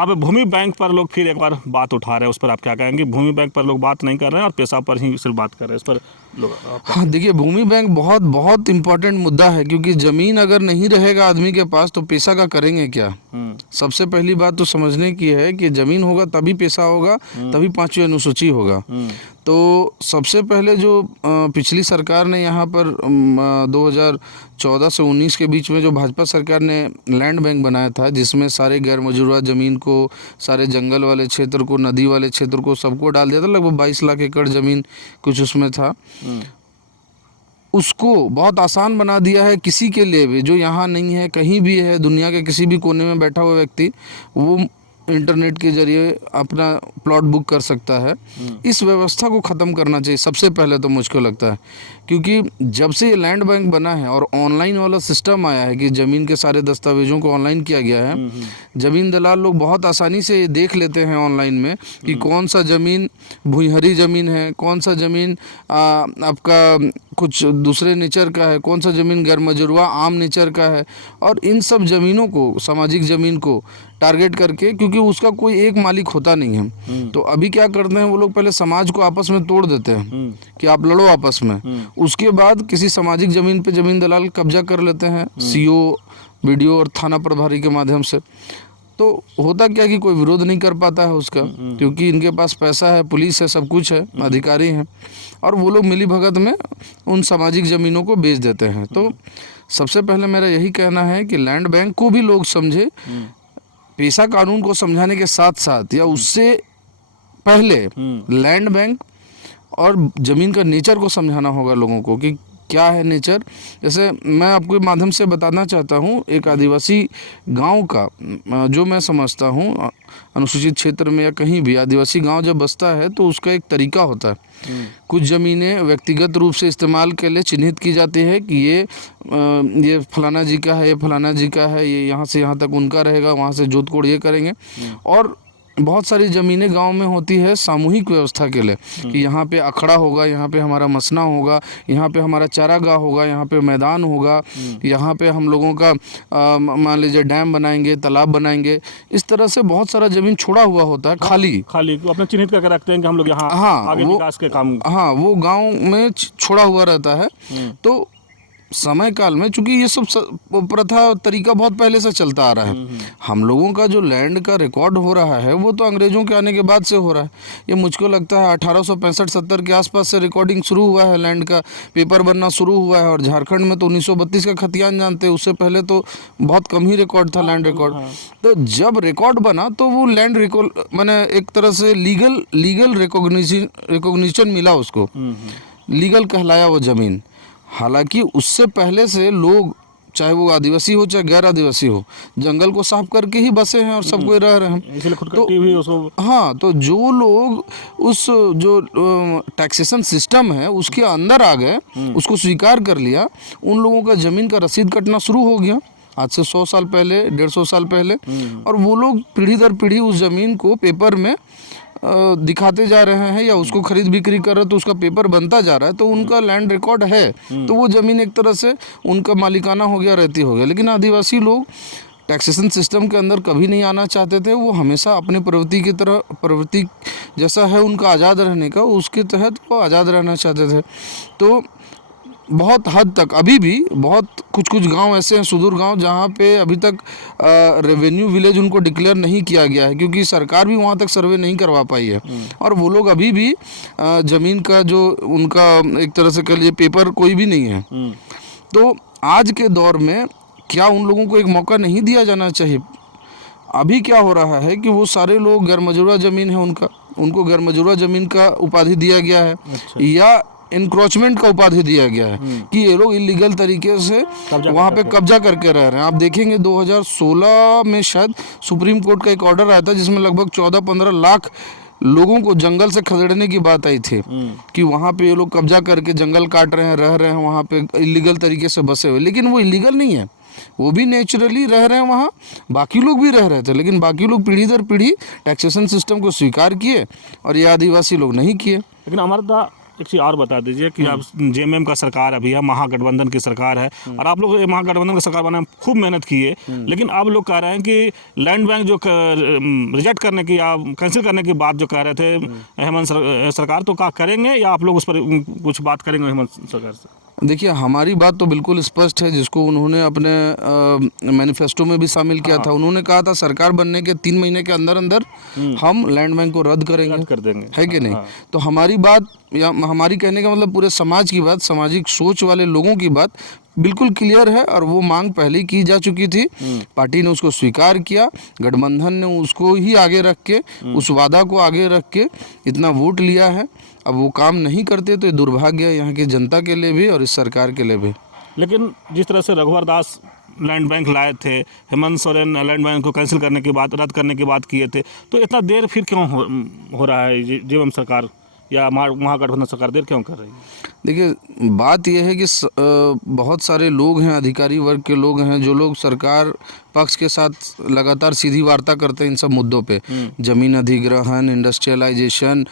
अब भूमि बैंक पर लोग फिर एक बार बात उठा रहे हैं, उस पर आप क्या कहेंगे? भूमि बैंक पर लोग बात नहीं कर रहे हैं और पेशा पर ही सिर्फ बात कर रहे हैं, इस पर लोग हाँ देखिए, भूमि बैंक बहुत बहुत इम्पोर्टेंट मुद्दा है, क्योंकि ज़मीन अगर नहीं रहेगा आदमी के पास तो पेशा का करेंगे क्या। सबसे पहली बात तो समझने की है कि ज़मीन होगा तभी पेशा होगा, तभी 5वीं अनुसूची होगा। तो सबसे पहले जो पिछली सरकार ने यहाँ पर 2014 से 19 के बीच में जो भाजपा सरकार ने लैंड बैंक बनाया था, जिसमें सारे गैर मजरूआ ज़मीन को, सारे जंगल वाले क्षेत्र को, नदी वाले क्षेत्र को, सबको डाल दिया था। लगभग 22 लाख एकड़ ज़मीन कुछ उसमें था। उसको बहुत आसान बना दिया है किसी के लिए भी, जो यहाँ नहीं है, कहीं भी है, दुनिया के किसी भी कोने में बैठा हुआ व्यक्ति वो इंटरनेट के जरिए अपना प्लॉट बुक कर सकता है। इस व्यवस्था को ख़त्म करना चाहिए सबसे पहले तो, मुझको लगता है, क्योंकि जब से ये लैंड बैंक बना है और ऑनलाइन वाला सिस्टम आया है कि ज़मीन के सारे दस्तावेज़ों को ऑनलाइन किया गया है, ज़मीन दलाल लोग बहुत आसानी से ये देख लेते हैं ऑनलाइन में कि कौन सा ज़मीन भूइंहरी ज़मीन है, कौन सा ज़मीन आपका कुछ दूसरे नेचर का है, कौन सा ज़मीन गैर मजरूआ आम नेचर का है। और इन सब ज़मीनों को, सामाजिक ज़मीन को टारगेट करके, क्योंकि उसका कोई एक मालिक होता नहीं है, तो अभी क्या करते हैं वो लोग, पहले समाज को आपस में तोड़ देते हैं कि आप लड़ो आपस में। उसके बाद किसी सामाजिक ज़मीन पे ज़मीन दलाल कब्जा कर लेते हैं, सीओ, बीडीओ और थाना प्रभारी के माध्यम से। तो होता क्या कि कोई विरोध नहीं कर पाता है उसका, क्योंकि इनके पास पैसा है, पुलिस है, सब कुछ है, अधिकारी हैं, और वो लोग मिली भगत में उन सामाजिक ज़मीनों को बेच देते हैं। तो सबसे पहले मेरा यही कहना है कि लैंड बैंक को भी लोग समझे, पेशा कानून को समझाने के साथ साथ या उससे पहले लैंड बैंक और ज़मीन का नेचर को समझाना होगा लोगों को कि क्या है नेचर। जैसे मैं आपको माध्यम से बताना चाहता हूँ, एक आदिवासी गांव का जो मैं समझता हूँ, अनुसूचित क्षेत्र में या कहीं भी आदिवासी गांव जब बसता है तो उसका एक तरीका होता है। कुछ ज़मीनें व्यक्तिगत रूप से इस्तेमाल के लिए चिन्हित की जाती है कि ये फलाना जी का है, ये फलाना जी का है, ये यहाँ से यहाँ तक उनका रहेगा, वहाँ से जोत कोड़ ये करेंगे। और बहुत सारी ज़मीनें गांव में होती है सामूहिक व्यवस्था के लिए कि यहाँ पे अखड़ा होगा, यहाँ पे हमारा मसना होगा, यहाँ पे हमारा चारागाह होगा, यहाँ पे मैदान होगा, यहाँ पे हम लोगों का मान लीजिए डैम बनाएंगे, तालाब बनाएंगे। इस तरह से बहुत सारा ज़मीन छोड़ा हुआ होता है, खाली अपने चिन्हित करके रखते हैं कि हम लोग यहाँ आगे विकास के काम। हाँ, वो गाँव में छोड़ा हुआ रहता है। तो समय काल में, चूंकि ये सब प्रथा तरीका बहुत पहले से चलता आ रहा है, हम लोगों का जो लैंड का रिकॉर्ड हो रहा है वो तो अंग्रेज़ों के आने के बाद से हो रहा है। ये मुझको लगता है 1865-70 के आसपास से रिकॉर्डिंग शुरू हुआ है, लैंड का पेपर बनना शुरू हुआ है। और झारखंड में तो 1932 का खतियान जानते हैं, उससे पहले तो बहुत कम ही रिकॉर्ड था लैंड रिकॉर्ड। तो जब रिकॉर्ड बना तो वो लैंड रिकॉर्ड मैंने एक तरह से लीगल रिकॉग्निशन मिला उसको, लीगल कहलाया वो ज़मीन। हालांकि उससे पहले से लोग, चाहे वो आदिवासी हो चाहे गैर आदिवासी हो, जंगल को साफ करके ही बसे हैं और सब कोई रह रहे हैं। इसलिए खुदकट्टी भी उसको। हाँ, तो जो लोग उस जो टैक्सेशन सिस्टम है उसके अंदर आ गए, उसको स्वीकार कर लिया, उन लोगों का ज़मीन का रसीद कटना शुरू हो गया आज से 100 साल पहले, 150 साल पहले। और वो लोग पीढ़ी दर पीढ़ी उस ज़मीन को पेपर में दिखाते जा रहे हैं या उसको खरीद बिक्री कर रहे हैं, तो उसका पेपर बनता जा रहा है, तो उनका लैंड रिकॉर्ड है, तो वो ज़मीन एक तरह से उनका मालिकाना हो गया, रहती हो गया। लेकिन आदिवासी लोग टैक्सेशन सिस्टम के अंदर कभी नहीं आना चाहते थे, वो हमेशा अपने प्रवृत्ति जैसा है उनका आज़ाद रहने का, उसके तहत वो आज़ाद रहना चाहते थे। तो बहुत हद तक अभी भी बहुत कुछ गांव ऐसे हैं, सुदूर गांव, जहां पे अभी तक रेवेन्यू विलेज उनको डिक्लेयर नहीं किया गया है, क्योंकि सरकार भी वहां तक सर्वे नहीं करवा पाई है। और वो लोग अभी भी ज़मीन का जो उनका एक तरह से कह लीजिए पेपर कोई भी नहीं है। तो आज के दौर में क्या उन लोगों को एक मौका नहीं दिया जाना चाहिए? अभी क्या हो रहा है कि वो सारे लोग गैर मजरूआ ज़मीन है उनको गैर मजरूआ ज़मीन का उपाधि दिया गया है। अच्छा। या इंक्रोचमेंट का उपाधि दिया गया है कि ये लोग इलीगल तरीके से वहाँ पे कब्जा करके रह रहे हैं। आप देखेंगे 2016 में शायद सुप्रीम कोर्ट का एक ऑर्डर आया था, जिसमें लगभग 14-15 लाख लोगों को जंगल से खदेड़ने की बात आई थी कि वहाँ पे ये लोग कब्जा करके जंगल काट रहे हैं, रह रहे हैं वहाँ पे इलीगल तरीके से बसे हुए। लेकिन वो इलीगल नहीं है, वो भी नेचुरली रह रहे हैं वहाँ, बाकी लोग भी रह रहे थे, लेकिन बाकी लोग पीढ़ी दर पीढ़ी टैक्सेशन सिस्टम को स्वीकार किए और ये आदिवासी लोग नहीं किए। लेकिन हमारा एक चीज़ और बता दीजिए कि आप जेएमएम का सरकार अभी है, महागठबंधन की सरकार है, और आप लोग ये महागठबंधन की सरकार बनाने में खूब मेहनत की है, लेकिन अब लोग कह रहे हैं कि लैंड बैंक जो रिजेक्ट करने की या कैंसिल करने की बात जो कह रहे थे हेमंत सरकार, तो क्या करेंगे या आप लोग उस पर कुछ बात करेंगे हेमंत सरकार से? देखिए, हमारी बात तो बिल्कुल स्पष्ट है, जिसको उन्होंने अपने मैनिफेस्टो में भी शामिल किया था। उन्होंने कहा था सरकार बनने के 3 महीने के अंदर अंदर हम लैंड बैंक को रद्द करेंगे, रद्द कर देंगे, है कि नहीं? तो हमारी बात, या हमारी कहने का मतलब पूरे समाज की बात, सामाजिक सोच वाले लोगों की बात बिल्कुल क्लियर है, और वो मांग पहले ही की जा चुकी थी। पार्टी ने उसको स्वीकार किया, गठबंधन ने उसको ही आगे रख के, उस वादा को आगे रख के इतना वोट लिया है। अब वो काम नहीं करते तो ये दुर्भाग्य है यहाँ की जनता के लिए भी और इस सरकार के लिए भी। लेकिन जिस तरह से रघुवर दास लैंड बैंक लाए थे, हेमंत सोरेन लैंड बैंक को कैंसिल करने की बात, रद्द करने की बात किए थे, तो इतना देर फिर क्यों हो रहा है जेएमएम सरकार या महागठबंधन सरकार देर क्यों कर रही है? देखिए, बात यह है कि बहुत सारे लोग हैं, अधिकारी वर्ग के लोग हैं, जो लोग सरकार पक्ष के साथ लगातार सीधी वार्ता करते हैं इन सब मुद्दों पे, जमीन अधिग्रहण, इंडस्ट्रियलाइजेशन,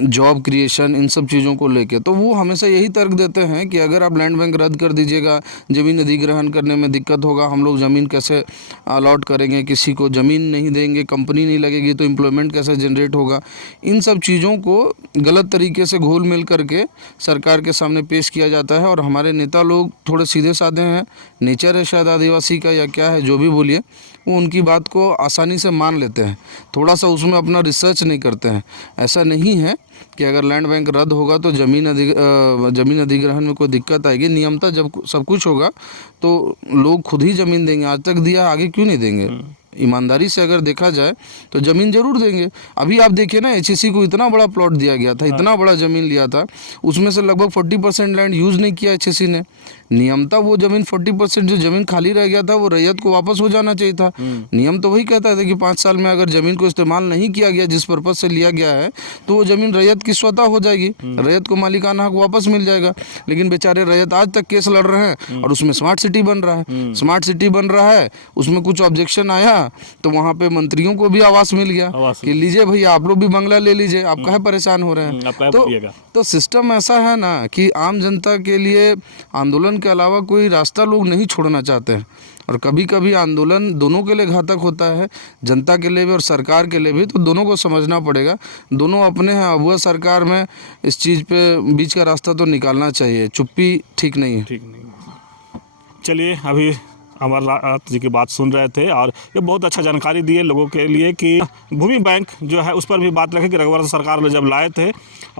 जॉब क्रिएशन, इन सब चीज़ों को लेके। तो वो हमेशा यही तर्क देते हैं कि अगर आप लैंड बैंक रद्द कर दीजिएगा, ज़मीन अधिग्रहण करने में दिक्कत होगा, हम लोग ज़मीन कैसे अलॉट करेंगे, किसी को ज़मीन नहीं देंगे, कंपनी नहीं लगेगी तो एम्प्लॉयमेंट कैसे जनरेट होगा। इन सब चीज़ों को गलत तरीके से घोल मिल करके सरकार के सामने पेश किया जाता है, और हमारे नेता लोग थोड़े सीधे साधे हैं, नेचर है शायद आदिवासी का या क्या है, जो भी बोलिए, वो उनकी बात को आसानी से मान लेते हैं, थोड़ा सा उसमें अपना रिसर्च नहीं करते हैं। ऐसा नहीं है कि अगर लैंड बैंक रद्द होगा तो ज़मीन अधिग्रहण में कोई दिक्कत आएगी। नियमतः जब सब कुछ होगा तो लोग खुद ही ज़मीन देंगे, आज तक दिया, आगे क्यों नहीं देंगे? ईमानदारी से अगर देखा जाए तो ज़मीन ज़रूर देंगे। अभी आप देखिए ना, एचईसी को इतना बड़ा प्लॉट दिया गया था, इतना बड़ा ज़मीन लिया था, उसमें से लगभग 40% लैंड यूज़ नहीं किया एचईसी ने। नियमतः वो ज़मीन 40% जो ज़मीन खाली रह गया था वो रैयत को वापस हो जाना चाहिए था। नियम तो वही कहता था कि 5 साल में अगर ज़मीन को इस्तेमाल नहीं किया गया जिस पर्पज़ से लिया गया है, तो वो ज़मीन रैयत की स्वतः हो जाएगी, रैयत को मालिकाना हक वापस मिल जाएगा। लेकिन बेचारे रैयत आज तक केस लड़ रहे हैं, और उसमें स्मार्ट सिटी बन रहा है, स्मार्ट सिटी बन रहा है, उसमें कुछ ऑब्जेक्शन आया तो वहाँ पे मंत्रियों को भी आवास मिल गया कि लीजिए भैया, आप लोग भी बंगला ले लीजिए, आप काहे परेशान हो रहे हैं? तो सिस्टम ऐसा है ना कि आम जनता के लिए आंदोलन के अलावा कोई रास्ता लोग नहीं छोड़ना चाहते हैं, और कभी कभी आंदोलन दोनों के लिए घातक होता है, जनता के लिए भी और सरकार के लिए भी। तो दोनों को समझना पड़ेगा, दोनों अपने हैं। अब वह सरकार में इस चीज़ पे बीच का रास्ता तो निकालना चाहिए, चुप्पी ठीक नहीं है। ठीक नहीं। चलिए, अभी अमरनाथ जी की बात सुन रहे थे, और ये बहुत अच्छा जानकारी दी है लोगों के लिए कि भूमि बैंक जो है उस पर भी बात रखी कि रघुवर सरकार ने जब लाए थे,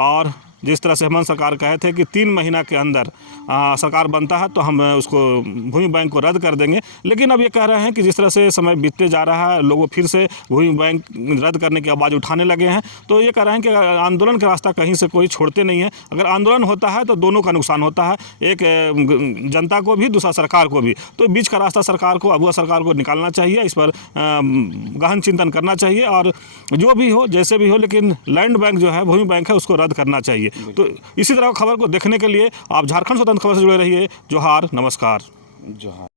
और जिस तरह से हेमंत सरकार कहे थे कि 3 महीना के अंदर सरकार बनता है तो हम उसको भूमि बैंक को रद्द कर देंगे। लेकिन अब ये कह रहे हैं कि जिस तरह से समय बीतते जा रहा है, लोग फिर से भूमि बैंक रद्द करने की आवाज़ उठाने लगे हैं। तो ये कह रहे हैं कि आंदोलन का रास्ता कहीं से कोई छोड़ते नहीं है। अगर आंदोलन होता है तो दोनों का नुकसान होता है, एक जनता को भी, दूसरा सरकार को भी। तो बीच का रास्ता सरकार को, अगुआ सरकार को निकालना चाहिए, इस पर गहन चिंतन करना चाहिए, और जो भी हो, जैसे भी हो, लेकिन लैंड बैंक जो है, भूमि बैंक है, उसको रद्द करना चाहिए। तो इसी तरह खबर को देखने के लिए आप झारखंड स्वतंत्र खबर से जुड़े रहिए। जोहार, नमस्कार। जोहार।